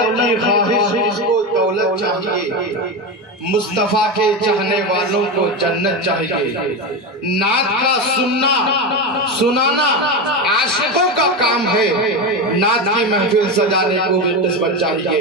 दौलत की ख्वाहिश जिसको दौलत चाहिए, मुस्तफा के चाहने वालों को जन्नत चाहिए। नात का सुनाना आशिकों का काम है, नात की महफिल सजाने को भी किस्मत चाहिए।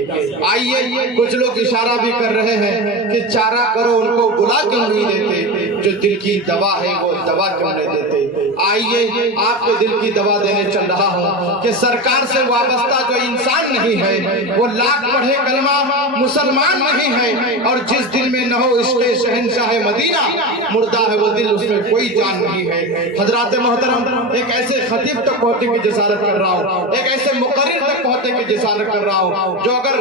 आइए, कुछ लोग इशारा भी कर रहे हैं कि चारा करो, उनको बुला क्यों नहीं देते, जो दिल की दवा है वो दवा क्यों नहीं देते। आइए, आपके दिल की दवा देने चल रहा हूँ कि सरकार से वाबस्ता जो इंसान नहीं है वो लाख पढ़े कलमा मुसलमान नहीं है, और जिस दिल में न हो इसके शहंशाह मदीना, मुर्दा है वो दिल, उसमें कोई जान नहीं है। हजरात मोहतरम, एक ऐसे खतीब तक पहुंचने की जिसारत कर रहा हूँ, एक ऐसे मुकर्रिर तक पहुंचने की जिसारत कर रहा हूँ जो अगर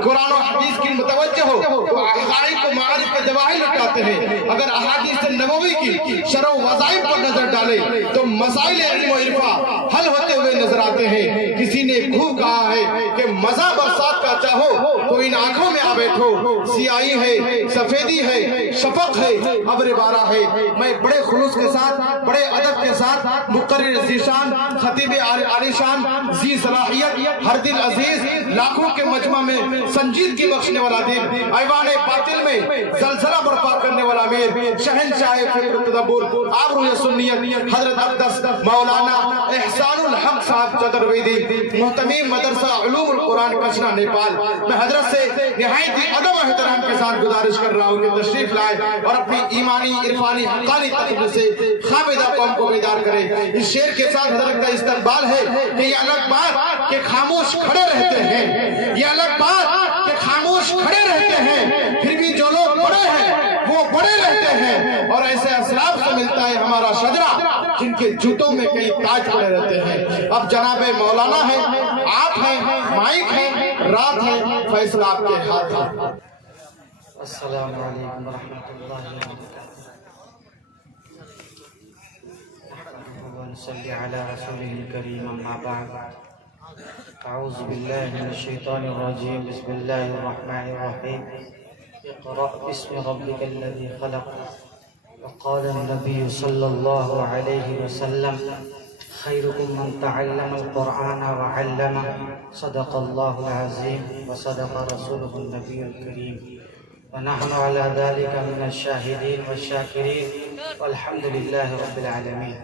कुरान और हदीस की मुतवज्जो हो तो अक़ाइद को मारिफ के जवाहिर लुटाते हैं। अगर अहादीस नबवी की शरअ वज़ाइफ पर नजर डाले तो मसाइल इल्म और इरफा हल होते हुए नजर आते हैं। किसी ने खूब कहा है कि मजा बरसात का चाहो तो इन आंखों में आ बैठो, सियाही है, सफेदी है, शफक है, अब्र बारा है। मैं बड़े खुलूस के साथ, बड़े अदब के साथ मुकर्रिर ज़ीशान, खतीब आलिशान, ज़ी सलाहियत, हर दिल अजीज, लाखों के मजमा में संजीदगी बख्शने वाला दिल, ऐवाने बातिल में ज़लज़ला बर्पा करने वाला अमीर, शहंशाह फ़िक्र तदब्बुर, आबरूए सुन्नियत, हज़रत अक़दस मौलाना एहसानुल हक साहब चतुर्वेदी, मुहतमीम मदरसा उलूमुल कुरान कचना नेपाल। मैं हजरत से निहायत ही अदब एहतराम के साथ गुजारिश कर रहा हूँ कि तशरीफ लाए और अपनी ईमानी इरफानी हक़ानी तक़रीर से खामिदा कौम को बेदार करें। इस शेर के साथ हजरत का इस्तक़बाल है कि ये अलग बात कि खामोश खड़े रहते हैं, ये अलग बात कि खामोश खड़े रहते हैं, फिर भी जो लोग बड़े हैं वो बड़े रहते हैं। और ऐसे असलाफ से मिलता है हमारा शजरा जिनके जूतों में कई ताज पड़े रहते हैं। अब जनाबे मौलाना है, आप हैं, माइक है, रात है, फैसला आपके हाथ है। अस्सलामु अलैकुम वरहमतुल्लाहि वबरकातुहू। सल्ली अला रसूलिल करीम, अम्मा बाद। अऊज़ु बिल्लाहि मिनश शैतानिर रजीम, बिस्मिल्लाहिर रहमानिर रहीम। इक़रा बिस्मि रब्बिकल लज़ी खलक़। वक़ाल नबी सल्लल्लाहु अलैहि वसल्लम, खैरुकुम मन तअल्लमल कुरआन व अल्लमह। सदक़ल्लाहुल अज़ीम व सदक़ रसूलुहुन नबियुल करीम व नहनु अला ज़ालिका मिनश शाहिदीन व शाकिरीन वल्हम्दुलिल्लाहि रब्बिल आलमीन।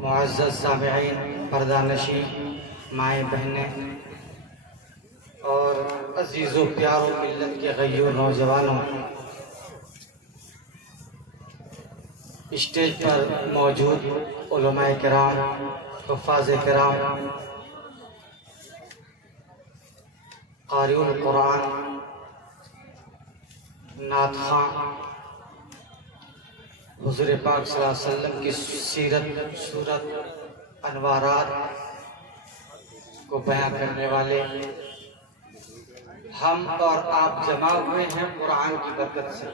मुअज़्ज़ज़ सामिईन, पर्दानशीं, माएँ बहनें और अजीज़ो प्यारो मिल्लत के गय्यो नौजवानों, स्टेज पर मौजूद उलमाए किराम, हुफ़्फ़ाज़े किराम, क़ारिउल कुरान, नात ख़्वां, हुज़ूर पाक सल्लल्लाहु अलैहि वसल्लम की सीरत, सूरत, अनवारात को बयां करने वाले हम और आप जमा हुए हैं कुरान की बरकत से।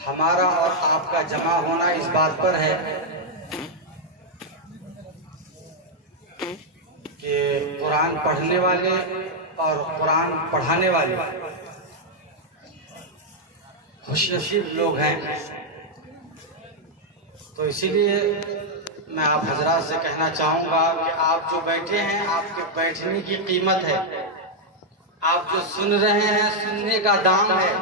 हमारा और आपका जमा होना इस बात पर है कि कुरान पढ़ने वाले और कुरान पढ़ाने वाले खुशनसीब लोग हैं। तो इसीलिए मैं आप हजरात से कहना चाहूँगा कि आप जो बैठे हैं, आपके बैठने की कीमत है। आप जो सुन रहे हैं, सुनने का दाम है।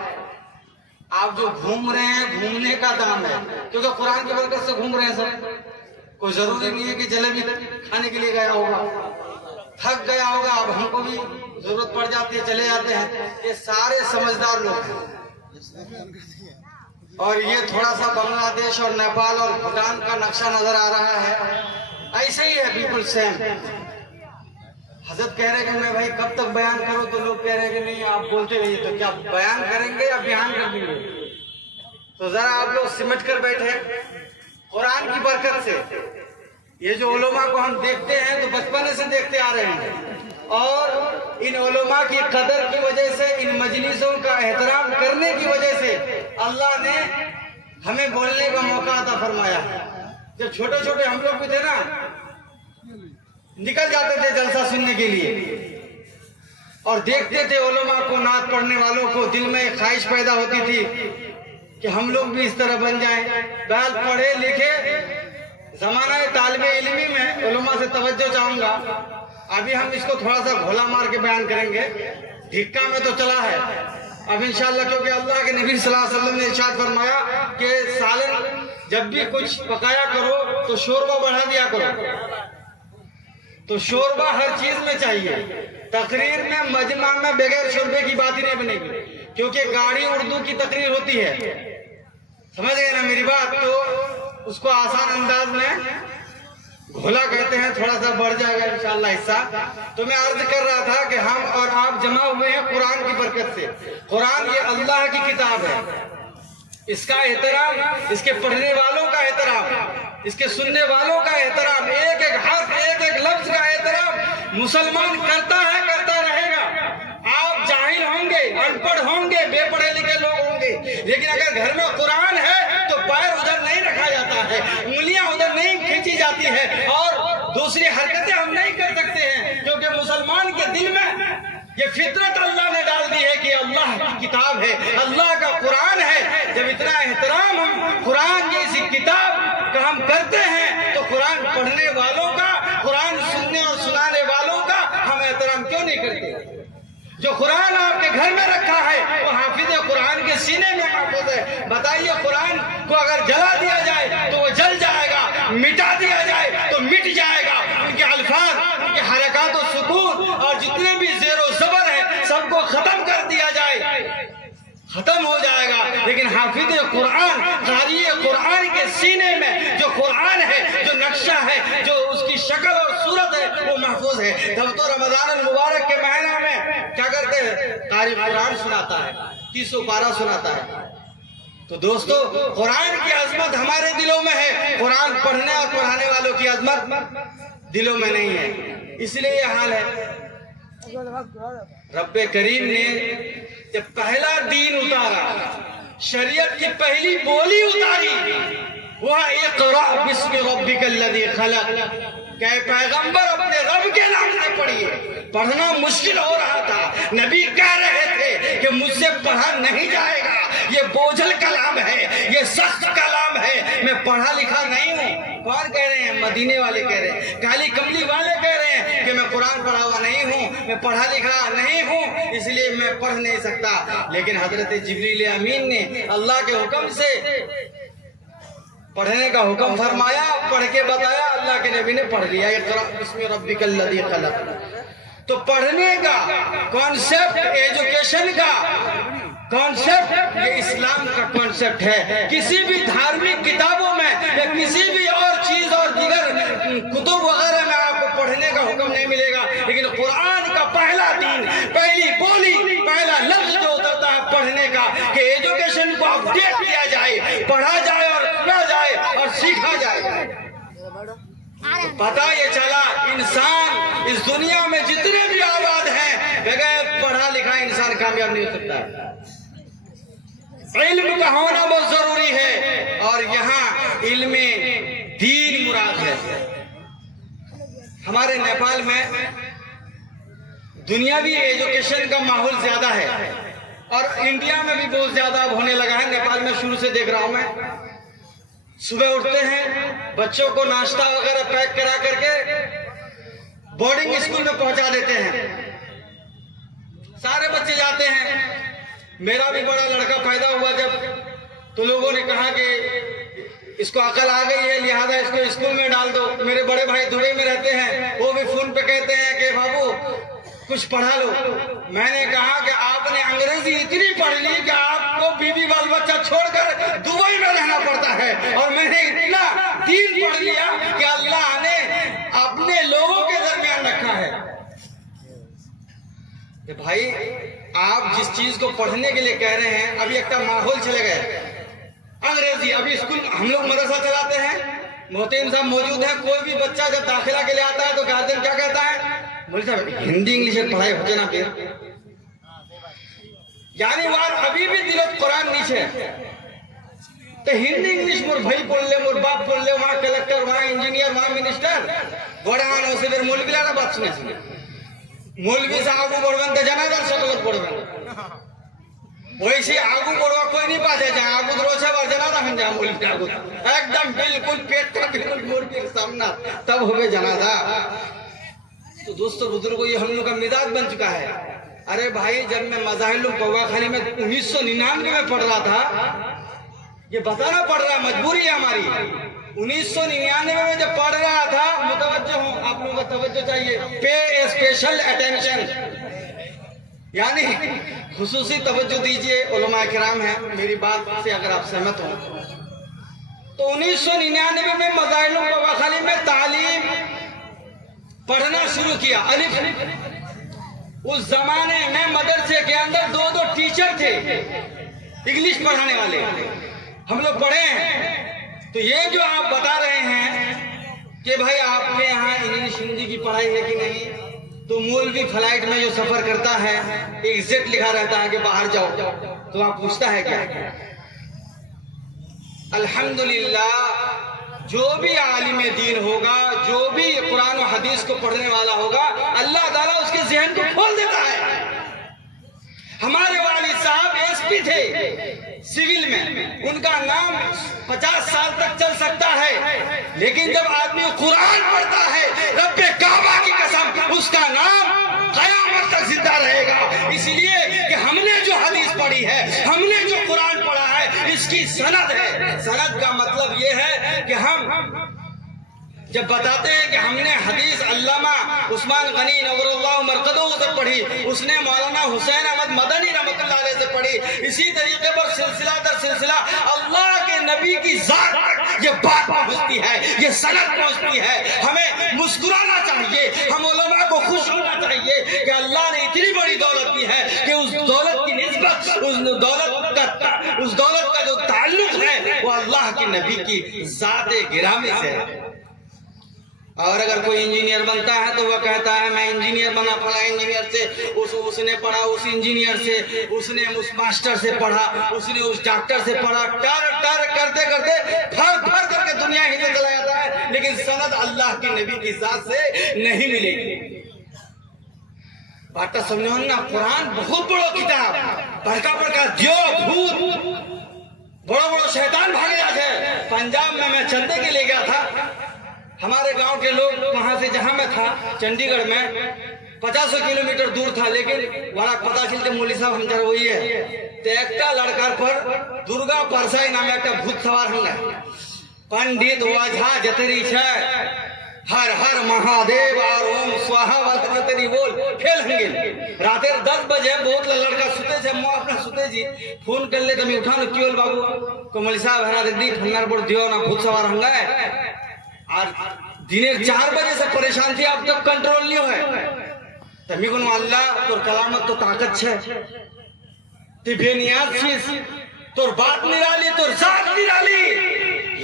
आप जो घूम रहे हैं, घूमने का दाम है, क्योंकि कुरान की बरकत से घूम रहे हैं सब। कोई जरूरी नहीं है कि जलेबी खाने के लिए गया होगा, थक गया होगा, अब हमको भी जरूरत पड़ जाती है, चले जाते हैं। ये सारे समझदार लोग हैं। और ये थोड़ा सा बांग्लादेश और नेपाल और भूटान का नक्शा नजर आ रहा है, ऐसे ही है, बिल्कुल सेम। हजरत कह रहे कि मैं भाई कब तक बयान करूं, तो लोग कह रहे कि नहीं आप बोलते रहिए। तो क्या बयान करेंगे या बयान कर देंगे? तो जरा आप लोग सिमट कर बैठे कुरान की बरकत से। ये जो उलमा को हम देखते हैं तो बचपन से देखते आ रहे हैं, और इन उलमा की कदर की वजह से, इन मजलिसों का एहतराम करने की वजह से अल्लाह ने हमें बोलने का मौका अता फरमाया। जब छोटे छोटे हम लोग भी थे ना, निकल जाते थे जलसा सुनने के लिए और देखते थे उलमा को, नात पढ़ने वालों को। दिल में एक ख्वाहिश पैदा होती थी कि हम लोग भी इस तरह बन जाएं। बैल पढ़े लिखे जमाना तालिबे इल्मी में उलमा से तवज्जो चाहूंगा। अभी हम इसको थोड़ा सा घोला मार के बयान करेंगे, धिक्का में तो चला है अब इंशाल्लाह, क्योंकि अल्लाह के नबी सल्लल्लाहु अलैहि वसल्लम ने इरशाद फरमाया कि सालन जब भी कुछ पकाया करो तो शोरबा बढ़ा दिया करो। तो शोरबा हर चीज में चाहिए। तकरीर में मजमा में बगैर शोरबे की बात ही नहीं बनेगी, क्योंकि गाड़ी उर्दू की तकरीर होती है, समझ गए ना मेरी बात। तो उसको आसान अंदाज में घोला कहते हैं, थोड़ा सा बढ़ जाएगा इंशाल्लाह हिस्सा। तो मैं अर्ज कर रहा था कि हम और आप जमा हुए हैं कुरान की बरकत से। कुरान ये अल्लाह की किताब है, इसका एहतराम, इसके पढ़ने वालों का एहतराम, इसके सुनने वालों का एहतराम, एक एक हर्फ एक एक लफ्ज का एहतराम मुसलमान करता है, करता रहेगा। आप जाहिल होंगे, अनपढ़ होंगे, बेपढ़े लिखे लोग होंगे, लेकिन अगर घर में कुरान है तो पैर उधर नहीं रखा जाता है, उंगलियां उधर नहीं खींची जाती है और दूसरी हरकतें हम नहीं कर सकते हैं, क्योंकि मुसलमान के दिल में ये फितरत अल्लाह ने डाल दी है कि अल्लाह की किताब है, अल्लाह का कुरान है। जब इतना एहतराम हम कुरान की इसी किताब का हम करते हैं तो कुरान पढ़ने वालों का, कुरान सुनने और सुनाने वालों का हम एहतराम क्यों नहीं करते? जो कुरान आपके घर में रखा है वो हाफिज कुरान के सीने में महफूज है। बताइए, कुरान को अगर जला दिया जाए तो वो जल जाएगा, मिटा दिया जाए तो मिट जाएगा। उनके अल्फाज, उनके हरकत और सुकून और जितने भी ज़ेरो ज़बर है सबको खत्म कर दिया जाए, खत्म हो जाएगा। लेकिन हाफिज कुरान, कारी कुरान के सीने में जो कुरान है, जो नक्शा है, जो उसकी शक्ल और सूरत है वो महफूज है। तब तो रमजान मुबारक के महीना में क्या करते हैं, कारी कुरान सुनाता है, 30 पारा सुनाता है। तो दोस्तों, कुरान की अजमत हमारे दिलों में है, कुरान पढ़ने और पढ़ाने वालों की अजमत दिलों में नहीं है, इसलिए ये हाल है। रब्बे करीम ने जब पहला दीन उतारा, शरीयत की पहली बोली उतारी, वह इक़रा बिस्मि रब्बिकल्लज़ी खलक़, कहे पैगंबर अपने रब के नाम से पढ़िए। पढ़ना मुश्किल हो रहा था, नबी कह रहे थे कि मुझसे पढ़ा नहीं जाएगा, ये बोझल कलाम है, ये सख्त कलाम है, मैं पढ़ा लिखा नहीं हूँ। कौन कह रहे हैं? मदीने वाले कह रहे हैं, काली कमली वाले कह रहे हैं कि मैं कुरान पढ़ा हुआ नहीं हूँ, मैं पढ़ा लिखा नहीं हूँ, इसलिए मैं पढ़ नहीं सकता। लेकिन हजरत जिब्रील अमीन ने अल्लाह के हुक्म से पढ़ने का हुक्म फरमाया, पढ़ के बताया, अल्लाह के नबी ने पढ़ लिया, इक़रा बिस्मि रब्बिकल्लज़ी खलक़। तो पढ़ने का कॉन्सेप्ट, एजुकेशन का कॉन्सेप्ट, ये इस्लाम का कॉन्सेप्ट है। किसी भी धार्मिक किताबों में या किसी भी और चीज और दीगर कुतुब वगैरह में आपको पढ़ने का हुक्म नहीं मिलेगा, लेकिन कुरान का पहला दीन, पहली बोली, पहला लफ्ज जो उतरता है पढ़ने का, कि एजुकेशन को अपडेट किया जाए, पढ़ा जाए और सुना जाए और सीखा जाए। तो पता ये चला, इंसान इस दुनिया में जितने भी आबाद हैं, बगैर पढ़ा लिखा इंसान कामयाब नहीं हो सकता है। इल्म का होना बहुत जरूरी है, और यहाँ इल्म दीन मुराद है। हमारे नेपाल में दुनियावी एजुकेशन का माहौल ज्यादा है, और इंडिया में भी बहुत ज्यादा होने लगा है। नेपाल में शुरू से देख रहा हूं मैं, सुबह उठते हैं, बच्चों को नाश्ता वगैरह पैक करा करके बोर्डिंग स्कूल में पहुंचा देते हैं, सारे बच्चे जाते हैं। मेरा भी बड़ा लड़का पैदा हुआ जब, तो लोगों ने कहा कि इसको अकल आ गई है, लिहाजा इसको स्कूल में डाल दो। मेरे बड़े भाई दुबई में रहते हैं, वो भी फोन पे कहते हैं कि बाबू कुछ पढ़ा लो। मैंने कहा कि आपने अंग्रेजी इतनी पढ़ ली कि आपको बीवी बाल बच्चा छोड़कर दुबई में रहना पड़ता है, और मैंने इतना दीन पढ़ लिया कि अल्लाह ने अपने लोगों के दरमियान रखा है। कि भाई, आप जिस चीज को पढ़ने के लिए कह रहे हैं, अभी एक माहौल चले गए अंग्रेजी। अभी स्कूल हम लोग मदरसा चलाते हैं, मोहतरम साहब मौजूद हैं, कोई भी बच्चा जब दाखिला के लिए आता है तो गार्जियन क्या कहता है, बोले साहब हिंदी इंग्लिश में पढ़ाई होते ना फिर, यानी वहां अभी भी दिलत कुरान नीचे है। तो हिंदी इंग्लिश मोर भाई बोल ले, मोर बाप बोल ले, वहां कलेक्टर, वहां इंजीनियर, वहां मिनिस्टर, बड़ा आनो से फिर मौलवी लाना बात सुने, मौलवी साहब को बोलबेन तो जनाजार सकलत पढ़बेन, वैसे आगू बढ़वा कोई नहीं पाते जहाँ आगू रोछा बार जना था हम जहाँ बोली आगू एकदम बिल्कुल पेट का बिल्कुल मोड़ के सामना तब हो गए जना था। तो दोस्तों बुजुर्गों ये हम लोग का मिजाज बन चुका है। अरे भाई जब मैं मजाहिल पौवा खाली में 1999 में पढ़ रहा था, ये बताना पड़ रहा है, मजबूरी है हमारी। 1999 में जब पढ़ रहा था, मुतवज्जो हूँ, आप लोगों का तवज्जो चाहिए, पे स्पेशल अटेंशन, यानी खुसूसी तवज्जो दीजिए, उलमा किराम है, मेरी बात से अगर आप सहमत हो। तो 1999 में मजाहिल पौवा खाली में तालीम पढ़ना शुरू किया, अलिफ। उस जमाने में मदरसे के अंदर 2-2 टीचर थे इंग्लिश पढ़ाने वाले, हम लोग पढ़े हैं। तो ये जो आप बता रहे हैं कि भाई आपके यहाँ इंग्लिश हिंदी की पढ़ाई है कि नहीं, तो मौलवी फ्लाइट में जो सफर करता है एग्जिट लिखा रहता है कि बाहर जाओ, तो आप पूछता है क्या? अल्हम्दुलिल्लाह जो भी आलिम दीन होगा, जो भी कुरान और हदीस को पढ़ने वाला होगा, अल्लाह ताला उसके ज़हन को खोल देता है। हमारे वालिद साहब एसपी थे सिविल में, उनका नाम 50 साल तक चल सकता है, लेकिन जब आदमी कुरान पढ़ता है, रब्बे काबा की कसम, उसका नाम क़यामत तक जिंदा रहेगा। इसलिए कि हमने जो हदीस पढ़ी है, हमने जो कुरान पढ़ा है, इसकी सनद है। सनद का मतलब ये है कि हम जब बताते हैं कि हमने हदीस अल्लामा उस्मान गनी नवरुल्लाह मरकदो से पढ़ी, उसने मौलाना हुसैन अहमद मदनी रहमतुल्लाह अलैह से पढ़ी, इसी तरीके पर सिलसिला दर सिलसिला अल्लाह के नबी की जात तक ये बात पहुंचती है, ये सनद पहुंचती है। हमें मुस्कुराना चाहिए, हम उलमा को खुश होना चाहिए कि अल्लाह ने इतनी बड़ी दौलत दी है कि उस दौलत की निस्बत, उस दौलत का जो ताल्लुक है वो अल्लाह के नबी की जाते गिरामी से है। और अगर कोई इंजीनियर बनता है तो वह कहता है मैं इंजीनियर बना, फला इंजीनियर से, उसने पढ़ा, उस इंजीनियर से, उसने उस मास्टर से पढ़ा, उसने उस डॉक्टर से पढ़ा, टर करते करते फर करके दुनिया ही से चला जाता है, लेकिन सनद अल्लाह के नबी की जात से नहीं मिलेगी। बात समझो ना, कुरान बहुत बड़ा किताब, बड़का दियो भूत बड़ो शैतान भागे जाते हैं। पंजाब में मैं चंदे के ले गया था, हमारे गांव के लोग वहां से, जहां मैं था चंडीगढ़ में 50 किलोमीटर दूर था, लेकिन बड़ा पता चलते मौली साहब हम जरा वही है, तो एक लड़का पर दुर्गा परसाई नाम एक भूत सवार होंगे, पंडित वझा जतरी छे, हर हर महादेव और ओम स्वाहा वाला जतरी बोल फेल होंगे। रात 10 बजे बहुत लड़का सुते छे, मैं अपना सुते जी फोन कर ले, तभी उठा क्यों बाबू को मौली साहब हरा दे दी फन्नार बोल दियो ना भूत सवार होंगे। और दिने 4 बजे से परेशान थी, अब तक कंट्रोल नहीं हुए। तभी को अल्लाह तोर कलामत तो ताकत छे, ते बेनियाज चीज, तोर बात निराली, तोर जात निराली।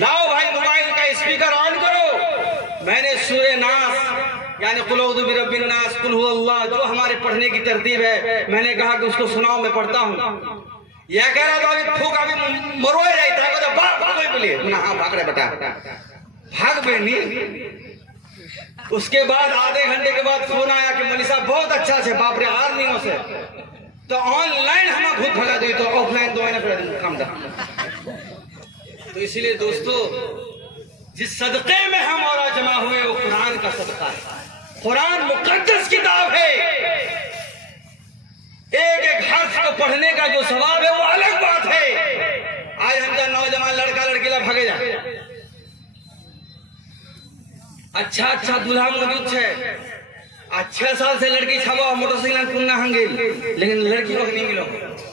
लाओ भाई मोबाइल का स्पीकर ऑन करो, मैंने सूरे नास यानी कुल औज़ु बिरब्बिन नास, कुल हु अल्लाह, जो हमारे पढ़ने की तरतीब है, मैंने कहा कि उसको सुनाओ, मैं पढ़ता हूँ। यह कह रहा था अभी फूक अभी मरोए रहता है, तो बाप बोले ना, हाँ भाग रहे बेटा, भाग बेनी। उसके बाद आधे घंटे के बाद फोन आया कि मौली साहब बहुत अच्छा से बाप रे आर्मियों से, तो ऑनलाइन हम भूत भगा दी, तो ऑफलाइन दो काम था। तो इसलिए दोस्तों, जिस सदक़े में हम और जमा हुए वो कुरान का सदका है। कुरान मुक़द्दस किताब है, एक हर्फ को पढ़ने का जो सवाब है वो अलग बात है। आज हम नौजवान लड़का लड़की ला भागे जाए, अच्छा दूल्हा मौजूद है, 6 साल से लड़की छाबो मोटरसाइकिल पुन्ना हंगे, लेकिन लड़की को नहीं मिलो।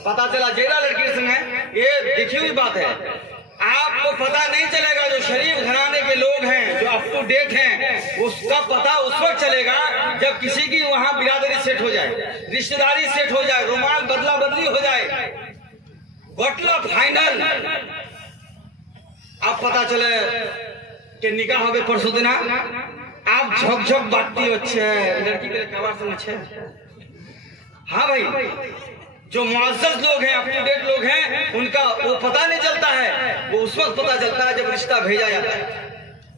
पता चला जेड़ा लड़की संग है, ये देखी हुई बात है, आपको पता नहीं चलेगा। जो शरीफ घराने के लोग हैं, जो अप टू डेट हैं, उसका पता उस वक्त चलेगा जब किसी की वहां बिरादरी सेट हो जाए, रिश्तेदारी सेट हो जाए, रुमाल बदला बदली हो जाए, बटला फाइनल, अब पता चले कि निकाह हो परसों दिन, आप झक बातती अच्छे लड़की के लिए अच्छे। हाँ भाई, जो मुअज़्ज़ज़ लोग हैं, अप टू डेट लोग हैं, उनका वो पता नहीं चलता है, वो उस वक्त पता चलता है जब रिश्ता भेजा जाता है,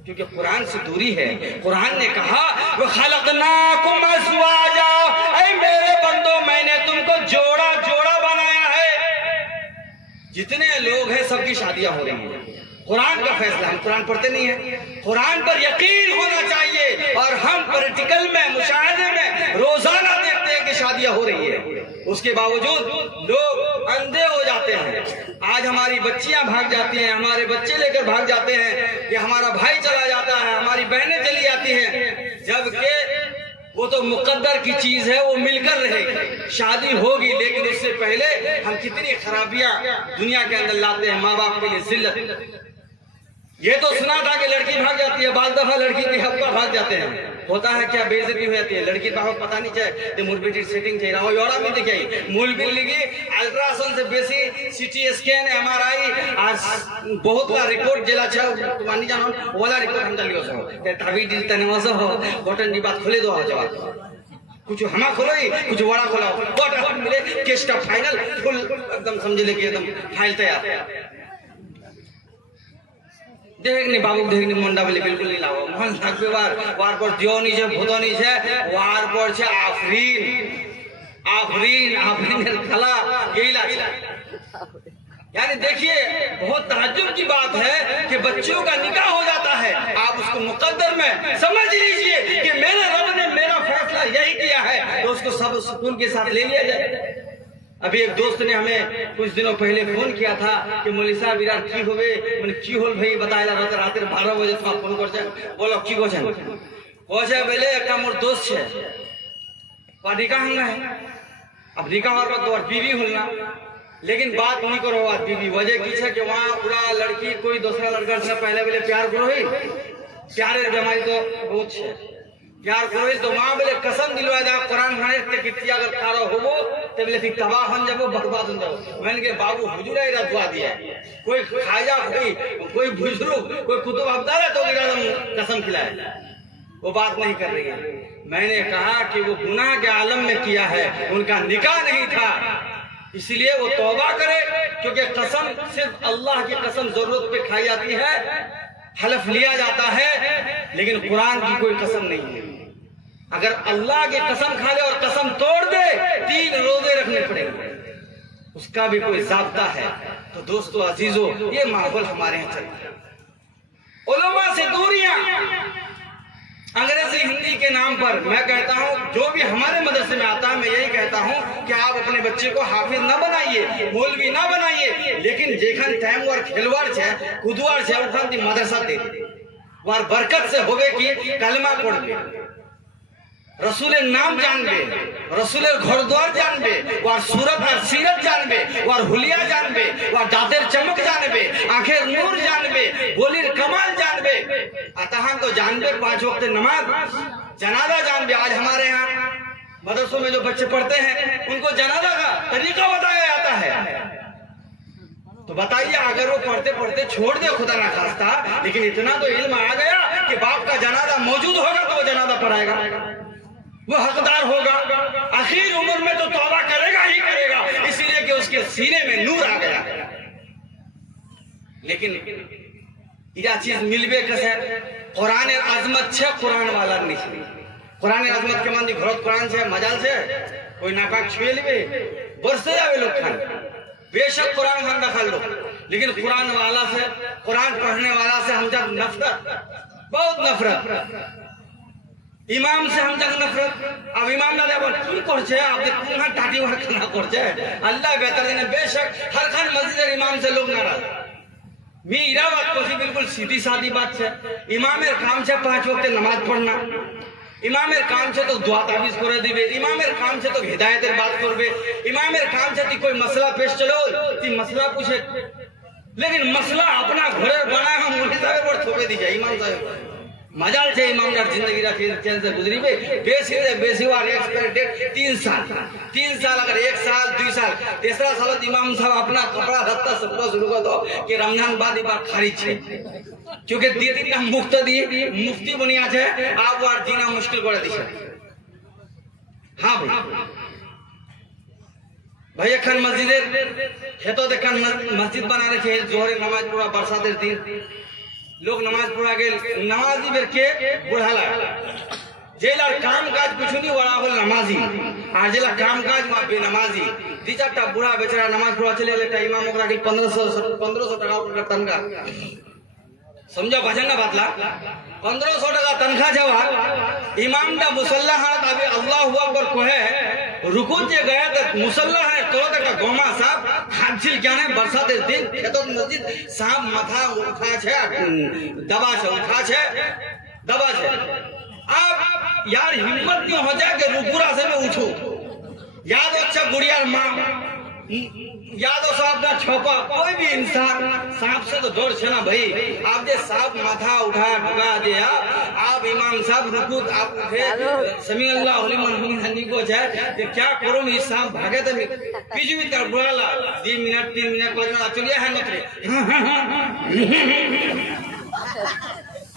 क्योंकि कुरान से दूरी है। कुरान ने कहा वो खलक़नाकुम अज़वाजा, ऐ मेरे बंदो मैंने तुमको जोड़ा जोड़ा बनाया है। जितने लोग हैं सबकी शादियां हो रही हैं। कुरान का फैसला, हम कुरान पढ़ते नहीं है, कुरान पर यकीन होना चाहिए और हम प्रैक्टिकल में मुशाहिदे में रोजाना देखते हैं कि शादियां हो रही है, उसके बावजूद लोग अंधे हो जाते हैं। आज हमारी बच्चियां भाग जाती हैं, हमारे बच्चे लेकर भाग जाते हैं, कि हमारा भाई चला जाता है, हमारी बहनें चली जाती हैं, जबकि वो तो मुकद्दर की चीज है, वो मिलकर रहेगी, शादी होगी, लेकिन उससे पहले हम कितनी खराबियां दुनिया के अंदर लाते हैं माँ बाप के लिए जिल्लत। ये तो सुना था कि लड़की भाग जाती है, बाल दफा लड़की के हब्बा भाग जाते हैं, होता है क्या, बेइज्जती हो जाती है, लड़की का हक पता नहीं चाहे तो मूल बेटी सेटिंग चाहिए रहा योड़ा में दिखाई मूल बिल लिखी अल्ट्रासाउंड से बेसी सीटी स्कैन एमआरआई आज बहुत का रिपोर्ट जिला छ मानी जानो वाला रिपोर्ट हम लियो सो ते तभी दिल तने वसो हो बटन दी बात खोले दो आ जवाब कुछ हमा खोलो ही कुछ बड़ा खोला बटन मिले केस का फाइनल फुल एकदम समझ ले कि एकदम फाइल तैयार देखने बाबू देखने मुंडा बोले बिल्कुल नहीं लाओ मन থাকবে वार पर दियो नहीं है भूतो नहीं है वार पर छे आफरीन आफरीन खला यही लाज यानी देखिए बहुत ताज्जुब की बात है कि बच्चों का निकाह हो जाता है, आप उसको मुकद्दर में समझ लीजिए कि मेरे रब ने मेरा फैसला यही किया है, तो उसको सब सुकून के साथ ले लिया जाए। अभी एक दोस्त ने हमें कुछ दिनों पहले फोन किया था कि मौलवी साहब यार की होवे मैंने की होल भाई बताइला रात 12 बजे तक फोन कर छे बोलो की गोछन ओछे बेले एक मोर दोस्त छे पार्टी का हम है अब निकाह और तो बीवी होलना लेकिन बात नहीं करो बात बीवी वजह की छे कि वहां पूरा लड़की कोई दूसरा लड़का से पहले बेले प्यार करो ही प्यारे बीमारी तो बहुत छे प्यार करो तो मां बोले कसम दिलवा जा कुरान खाने ते कितिया अगर कारो होबो ते बोले थी तबाह हो जाबो बर्बाद हो जाओ मैंने के बाबू हुजूर ही रखवा दिया कोई खाजा कोई बुजुर्ग कोई कुतुब अब्दाल है तो कसम खिलाए वो बात नहीं कर रही है। मैंने कहा कि वो गुनाह के आलम में किया है, उनका निकाह नहीं था, इसलिए वो तौबा करे, क्योंकि कसम सिर्फ अल्लाह की कसम जरूरत पे खाई जाती है, हलफ लिया जाता है, लेकिन कुरान की कोई कसम नहीं है। अगर अल्लाह की कसम खा ले और कसम तोड़ दे 3 रोजे रखने पड़ेंगे, उसका भी कोई जाब्ता है। तो दोस्तों अजीजों, ये माहौल हमारे यहाँ चलता है। उलमा से दूरियां, अंग्रेजी हिंदी के नाम पर मैं कहता हूं जो भी हमारे मदरसे में आता है मैं यही कहता हूं कि आप अपने बच्चे को हाफिज ना बनाइए, मौलवी ना बनाइए, लेकिन जेखन टाइम और खिलवाड़ छे कुदवाड़ छे उखान दी मदरसा दे वार बरकत से होवे कि कलमा पढ़बे, रसूलेर नाम जानबे, रसूलेर घरद्वार जानबे, वार सूरत और सीरत जानबे, वार हुलिया जानबे, वार दांतेर चमक जानबे, आंखेर नूर जानबे, बोलीर कमाल जानबे, अतहान तो जानबे 5 वक्त नमाज, जनाजा जानबे। आज हमारे यहाँ मदरसों में जो बच्चे पढ़ते हैं उनको जनाजा का तरीका बताया जाता है। तो बताइए अगर वो पढ़ते पढ़ते छोड़ दे खुदा ना खास्ता, लेकिन इतना तो इल्म आ गया कि बाप का जनाजा मौजूद होगा तो वो जनाजा पढ़ाएगा, वो हकदार होगा, आखिर उम्र में तो तौबा करेगा ही करेगा, इसलिए कि उसके सीने में नूर आ गया। लेकिन यह चीज मिलबे कैसे, कुरान आजमत छे, कुरान वाला नहीं। कुरान आजमत के मानी घरत कुरान से मजाल से कोई नापाक छुए लेबे बरसे जावे लोग खान, बेशक कुरान हम दखल लो, लेकिन कुरान वाला से, कुरान पढ़ने वाला से हम जब नफरत, बहुत नफरत, इमाम से हम जग नफरत। अब इमाम ना देबो की करछे, आप दे कुना टाटी वार खाना करछे, अल्लाह बेहतर जाने, बेशक हर खान मस्जिद इमाम से लोग नाराज। मी इरा बात कोसी बिल्कुल सीधी सादी बात छे, इमामेर काम छे 5 वक्त नमाज पढ़ना, इमामेर काम छे तो दुआ ताबीज करे दिबे, इमामेर काम छे तो हिदायतेर बात करबे, इमामेर काम छे ती कोई मसला पेश चलो ती मसला पूछे, लेकिन मसला अपना घरे बनाए हम मुर्गी साहब पर थोपे दी जाए। इमाम साहब मजाल छे इमामदार जिंदगी रा चैन से गुजरी बे, बेसी वार एक्सपायर डेट 3 साल, अगर 1 साल 2 साल 3रा साल इमाम साहब अपना कपड़ा रत्ता सब शुरू कर दो कि रमजान बाद बार खारिज छे, क्योंकि दीदी का मुफ्ती बनिया छे, आप वार जीना मुश्किल करे दी छे। हां भाई एखन मस्जिदेर हेतो देखन मस्जिद बनाने छे, जोहरे नमाज पूरा बरसातेर दिन लोग नमाज पढ़ा गेल, नमाजी बेर के बुढ़ाला जेला काम काज कुछ नहीं बड़ा होल नमाजी, और जेला काम काज मा बेनमाजी चारटा बुढ़ा बेचारा नमाज पढ़ा चले गए इमाम ओकरा के 1500 টাকা ओकरा तनखा समझो भजन ना बातला 1500 টাকা तनखा जवा इमाम दा मुसल्ला हाथ अभी अल्लाहु अकबर कोहे रुकू जे गया तो मुसल्ला है तो तक गोमा साहब हाजिल जाने बरसात दिन तो मस्जिद साहब माथा उठा छे दबा छे उठा छे दबा छे अब यार हिम्मत क्यों हो जाए कि रुकुरा से मैं उठूं याद अच्छा गुड़िया माँ यादव साहब का छोपा कोई भी इंसान सांप से तो डर छे ना भाई आप जे सांप माथा उठा ढुका दिया आप इमाम साहब रुकू आप उठे समी अल्लाह लिमन हनी को है कि क्या करो इस सांप भागे तो पीछे कर बुलाला 2 मिनट 3 मिनट को चलिए है नकरे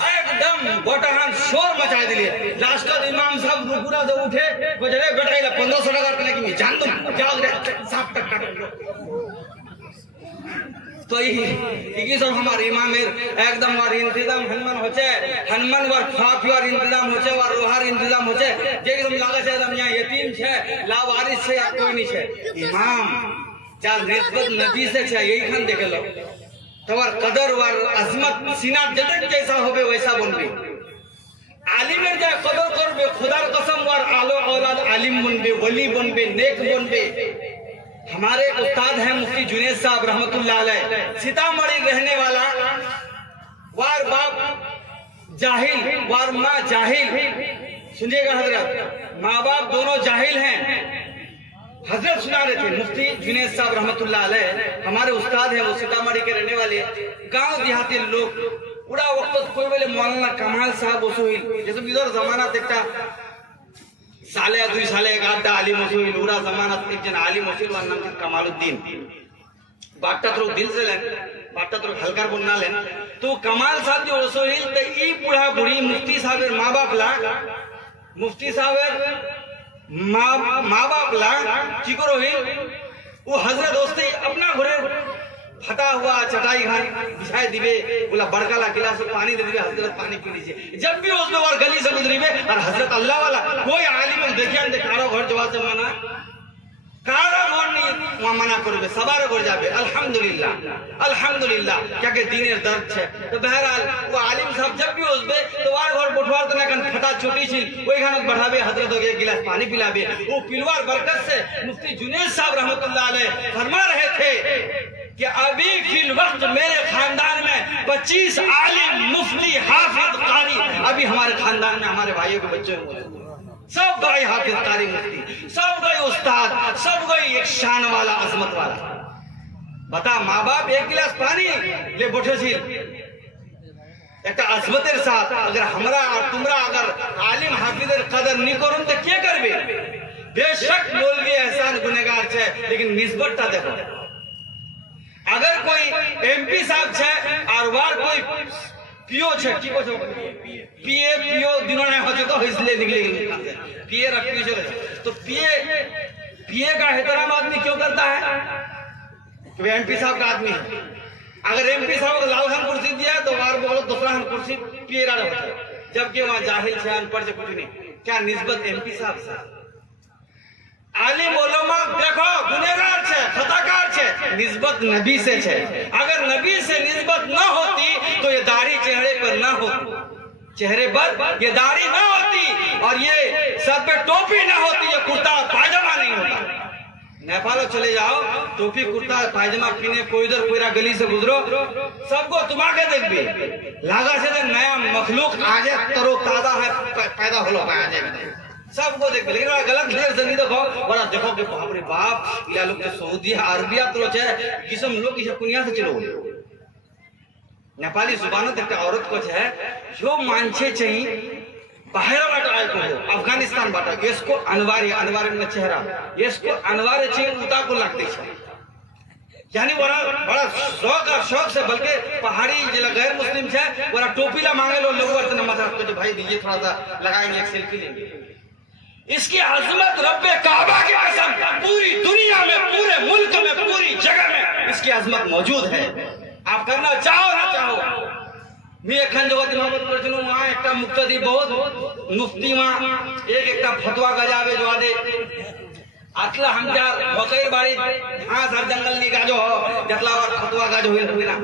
एकदम गोटाहान शोर मचा दिले लास्ट का इमाम साहब रुकुरा से उठे बजरे गटाइला 1500 টাকা करने की जान दो जाओ रे सांप तक काट तो ये सब हमारे इमाम एकदम और इंतजाम हनुमान होचे हनुमान वर खाफी और इंतजाम होचे और लोहार इंतजाम होचे जे एकदम लागे छे एकदम यहां यतीम छे लावारिस छे या कोई नहीं छे इमाम चाल निस्बत नबी से छे यही खान देख लो तोर कदर और अजमत सीना जटक जैसा होबे वैसा बनबे आलिमेर जा कदर करबे खुदार कसम और आलो औलाद आलिम बनबे वली बनबे नेक बनबे हमारे उस्ताद हैं मुफ्ती जुनेद साहब रहमतुल्लाह अलैह सीतामढ़ी रहने वाला वार बाप जाहिल वार माँ जाहिल सुनिएगा हजरत माँ बाप दोनों जाहिल हैं हजरत सुना रहे थे मुफ्ती जुनेद साहब रहमतुल्लाह अलैह हमारे उस्ताद हैं वो सीतामढ़ी के रहने वाले गांव देहाती लोग पूरा वक्त कोई बोले मौलाना कमाल साहब ओसोहिल जैसे इधर जमाना देखता साले 2 साले एक आधा आलिम ओसोहिल पूरा जमाना एक जन आलिम ओसोहिल वन नाम कमालुद्दीन बाटा तो दिल से लेन बाटा तो हलकर बोलना लेन तो कमाल साहब जो ओसोहिल तो ई बूढ़ा बूढ़ी मुफ्ती साहब माँ बाप ला मुफ्ती साहब माँ बाप ला की करो ही वो हजरत दोस्ती अपना घरे फटा हुआ चटाई घाट बिछाए दिवे बोला बड़का ला गिलास में पानी दे दिवे हजरत पानी पी लीजिए जब भी उसमें और गली से गुजरीबे और हजरत अल्लाह वाला कोई आलिम देखिए देखारो घर जवाब जमाना कारा घर नहीं वहां मना करबे सबारे घर जाबे अल्हम्दुलिल्लाह क्या के दीनेर दर्द छे तो बहरहाल वो आलिम साहब जब भी उसबे तो वार घर बुठवार तो ना कन फटा छोटी छिल ओई खानत बढ़ावे हजरत हो गए गिलास पानी पिलाबे वो पिलवार बरकत से मुफ्ती जुनेद साहब रहमतुल्लाह अलैह फरमा रहे थे कि अभी फिल वक्त मेरे खानदान में 25 आलिम मुफ्ती हाफिज कारी अभी हमारे खानदान में हमारे भाइयों के बच्चे हैं सब गए हाफिज कारी मुफ्ती सब गए उस्ताद सब गए एक शान वाला अजमत वाला बता माँ बाप एक गिलास पानी ले बैठे छी एक अजमतेर साथ अगर हमरा और तुमरा अगर आलिम हाफिजर कदर नहीं करूं तो क्या करबे बेशक मौलवी एहसान गुनेगार छे लेकिन निस्बतटा देखो अगर कोई एमपी साहब छे और वार कोई पीओ छे की को पीए पीओ दिनों ने होते तो इसलिए निकले पीए रखी छे तो पीए का एहतराम आदमी क्यों करता है कि एमपी साहब का आदमी है अगर एमपी साहब को लाल खान कुर्सी दिया तो वार बोलो दूसरा खान कुर्सी पीए रहा होता है जबकि वहां जाहिल छे अनपढ़ से कुछ नहीं क्या निस्बत एमपी साहब से आलिम उलमा देखो गुनेगार छे खताकार छे निस्बत नबी से छे अगर नबी से निस्बत न होती तो ये दाढ़ी चेहरे पर न होती चेहरे पर ये दाढ़ी न होती और ये सर पे टोपी न होती ये कुर्ता पायजामा नहीं होता नेपाल चले जाओ टोपी कुर्ता पायजामा पीने कोई इधर कोई गली से गुजरो सबको तुम्हारे देखबे लागा से नया मखलूक आज तरो ताजा है पैदा होलो आ जाए सबको देख लेकिन गलत देर से नहीं देखो बड़ा देखो कि बाप रे बाप इला लोग तो सऊदी अरबिया तो छे किसम लोग इसे कुनिया से चलो नेपाली जुबान तक औरत को छे जो मानछे चाहिए बाहर बाट आए को अफगानिस्तान बाट इसको अनिवार्य में चेहरा इसको अनिवार्य चाहिए उता को लगते छे यानी बड़ा शौक से बल्कि पहाड़ी जिला गैर मुस्लिम छे बड़ा टोपीला मांगे लोग वर्तन मत तो भाई दीजिए थोड़ा सा लगाएंगे एक सेल्फी लेंगे इसकी अजमत रब्बे काबा की कसम पूरी दुनिया में पूरे मुल्क में पूरी जगह में इसकी अजमत मौजूद है आप करना चाहो ना चाहो मैं एखन जगत मोहम्मद करछनु वहां एकटा मुक्तदी बहुत मुफ्ती वहां एक फतवा गजावे जो आदे आतला हमजार बकैर बाड़ी हाँ सर जंगल निकाजो हो जतला और खतवा का जो हुई ना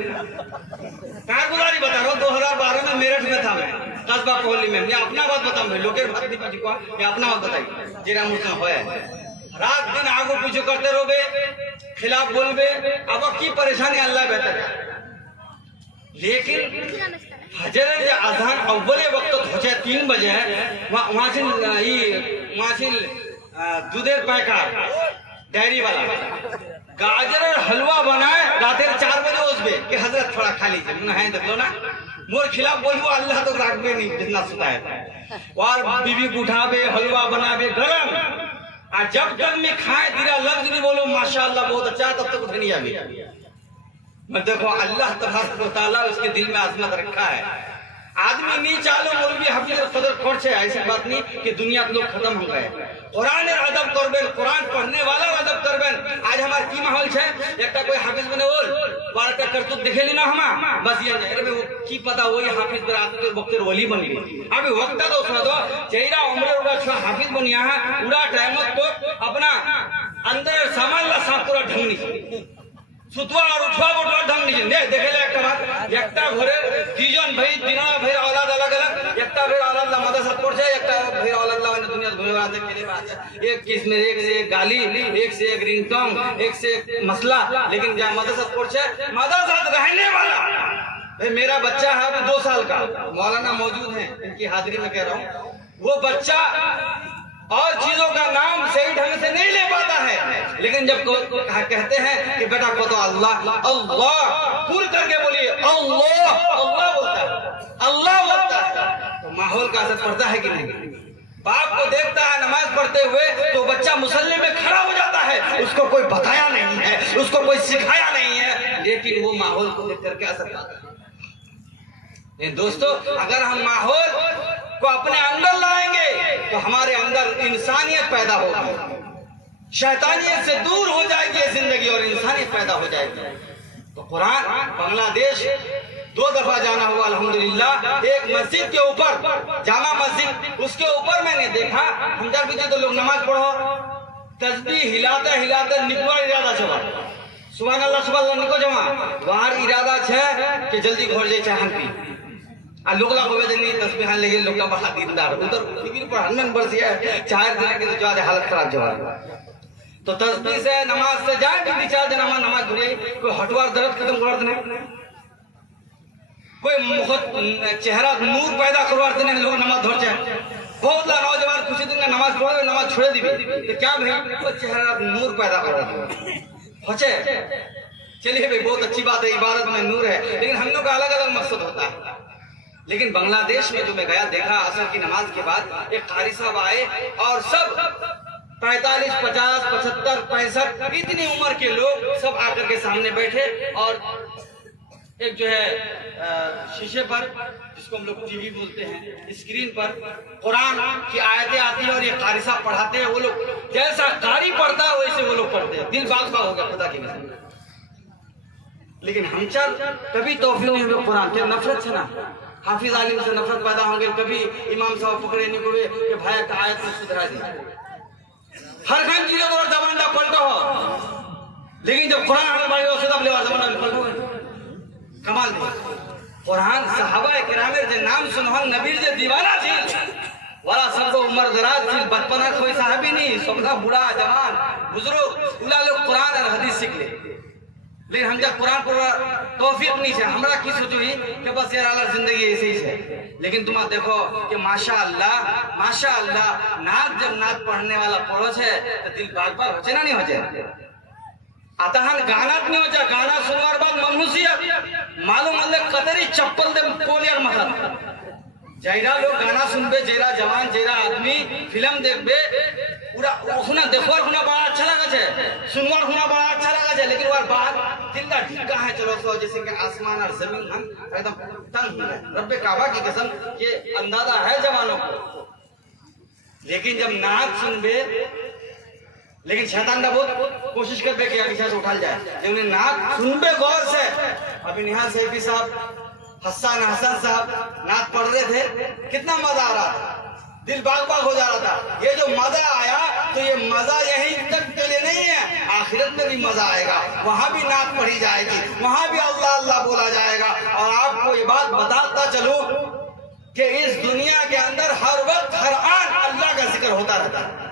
कारगुजारी बता रहा हूँ 2012 में मेरठ में था मैं कस्बा कोहली में। मैं अपना बात बताऊँ भाई लोकेर बात नहीं पाजी को मैं अपना बात बताई जेरा मुझसे होया रात दिन आगो पीछे करते रहोगे खिलाफ बोलबे अब की परेशानी अल्लाह बेहतर है। लेकिन फजर जे अजान अव्वले वक्त होचे 3 बजे वहाँ से दूधेर पैकार डेयरी वाला गाजर हलवा बनाए रात 4 बजे उसबे कि हजरत थोड़ा खा लीजिए है देख लो ना मोर खिलाफ बोलबो अल्लाह तो राखबे नहीं जितना सुता है और बीबी को उठाबे हलवा बनाबे गरम और जब तक मैं खाए तेरा लफ्ज नहीं बोलो माशाअल्लाह बहुत अच्छा तब तक उठे नहीं आवे। मैं देखो अल्लाह तबारक व तआला उसके दिल में आजमत रखा है। आदमी नहीं चालो मौलवी हफीज सदर खोर छे ऐसी बात नहीं कि दुनिया के लोग खत्म हो गए। कुरान अदब करबेन कुरान पढ़ने वाला अदब करबेन। आज हमार की माहौल छे एकटा कोई हाफिज बने बोल बारटा करतूत देखेली ना हमा बस ये अरे वो की पता वही हाफिज पर आते वक्त वली बन गई। अभी वक्त तो सुना दो जेरा उम्र उड़ा छ हाफिज बन यहां पूरा टाइम तो अपना अंदर सामान ला साफ पूरा ढंग नहीं सुतवा और उठवा उठवा ढंग नहीं ने देखेले एक बात एकटा घरे तीजन भाई दिना भाई औलाद अलग अलग एकटा भाई औलाद ला मदरसा पढ़ जाए एकटा भाई औलाद ला दुनिया घुरे आते के लिए बात एक किस में एक से एक गाली एक से एक रिंगटोन एक से एक मसला। लेकिन जहां मदरसा पढ़ जाए मदरसा रहने वाला भाई मेरा बच्चा है अभी 2 साल का मौलाना मौजूद है इनकी हाजिरी में कह रहा हूँ वो बच्चा और चीजों का नाम सही ढंग से नहीं ले पाता है। लेकिन जब कहते हैं कि बेटा को तो अल्लाह अल्लाह पूरी करके बोलिए अल्लाह अल्लाह बोलता है अल्लाह बोलता है तो माहौल का असर पड़ता है कि नहीं। बाप को देखता है नमाज पढ़ते हुए तो बच्चा मुसल्ले में खड़ा हो जाता है उसको कोई बताया नहीं है उसको कोई सिखाया नहीं है लेकिन वो माहौल को देख करके असर पाता है। दोस्तों अगर हम माहौल को अपने अंदर लाएंगे तो हमारे अंदर इंसानियत पैदा होगी शैतानियत से दूर हो जाएगी जिंदगी और इंसानियत पैदा हो जाएगी। तो कुरान बांग्लादेश 2 दफा जाना हुआ अल्हम्दुलिल्लाह। एक मस्जिद के ऊपर जामा मस्जिद उसके ऊपर मैंने देखा हम जब भी तो लोग नमाज पढ़ो तस्बीह हिलाते हिलाते निकवा इरादा छवा सुभान अल्लाह निको जमा बाहर इरादा छे कि जल्दी घर जाए चाहन पी आ लोग ला होवे नहीं तस्बीह लेकिन लोग का बड़ा दीनदार उधर शिविर पर हनन बरसिया चार दिन के जो हालत खराब जवाब तो तस्बीह से नमाज से जाए भी 4 दिन नमाज घुरे कोई हटवार दर्द खत्म कर देना कोई चेहरा नूर पैदा करवाते नहीं लोग नमाज धोर जाए बहुत ला नौजवान खुशी दिन का नमाज पढ़ो नमाज छोड़ दी तो क्या भाई वो चेहरा नूर पैदा करवाते होचे। चलिए भाई बहुत अच्छी बात है इबादत में नूर है लेकिन हम लोग का अलग अलग मकसद होता है। लेकिन बांग्लादेश में जो मैं गया देखा असर की नमाज के बाद एक कारी साहब आए और सब 45, 50, 75, 65 इतनी उम्र के लोग सब आकर के सामने बैठे और एक जो है शीशे पर जिसको हम लोग टीवी बोलते हैं स्क्रीन पर कुरान की आयतें आती है और ये कारी साहब पढ़ाते हैं। वो लोग जैसा कारी पढ़ता है वैसे वो लोग पढ़ते हैं दिल बाग हो गया खुदा की कसम। लेकिन हम चार कभी तौफीक नहीं हुए कुरान के नफरत से ना हाफिज आलिम से नफरत पैदा होंगे कभी इमाम साहब पकड़े नहीं हुए कि भाई का आयत में सुधरा दी हर घंटे चीजों और जमाना पलटो हो लेकिन जब कुरान हमें भाई उससे तब लेवा जमाना में पलटो कमाल दे कुरान सहाबा किराम जे नाम सुनहल नबी जे दीवाना थी वाला सबको उम्र दराज थी बचपना कोई साहबी नहीं सबका बूढ़ा जवान बुजुर्ग उला लोग कुरान और हदीस सीख ले। लेकिन हम जब कुरान पर तौफीक नहीं है हमरा की सोचो ही कि बस यार अल्लाह जिंदगी ऐसे ही है। लेकिन तुम देखो कि माशाअल्लाह नात जब नात पढ़ने वाला पढ़ो छे तो दिल बाग बाग होचे ना नहीं हो जाए अतहन गाना नहीं हो जाए गाना सुनवार बाद मनुष्य मालूम अल्लाह कतरी चप्पल दे पोलियर महल जैरा लोग गाना सुनबे जैरा जवान जैरा आदमी फिल्म देखबे पूरा ओखना देखवार होना बड़ा अच्छा लगा छे सुनवार होना बड़ा अच्छा लगा छे लेकिन वार बात दिल दा ढीका है चलो सो जैसे कि आसमान और जमीन हम एकदम तंग है रब्बे काबा की कसम ये अंदाजा है जवानों को। लेकिन जब नाच सुनबे लेकिन शैतान का बहुत कोशिश करबे कि अभी से उठाल जाए जब नाच सुनबे गौर से। अभी निहाल सैफी साहब हसन साहब नात पढ़ रहे थे कितना मजा आ रहा था दिल बाग बाग हो जा रहा था। ये जो मजा आया तो ये मजा यहीं तक के लिए नहीं है, आखिरत में भी मजा आएगा, वहां भी नात पढ़ी जाएगी, वहां भी अल्लाह अल्लाह बोला जाएगा। और आपको ये बात बताता चलूं कि इस दुनिया के अंदर हर वक्त हर आन अल्लाह का जिक्र होता रहता है।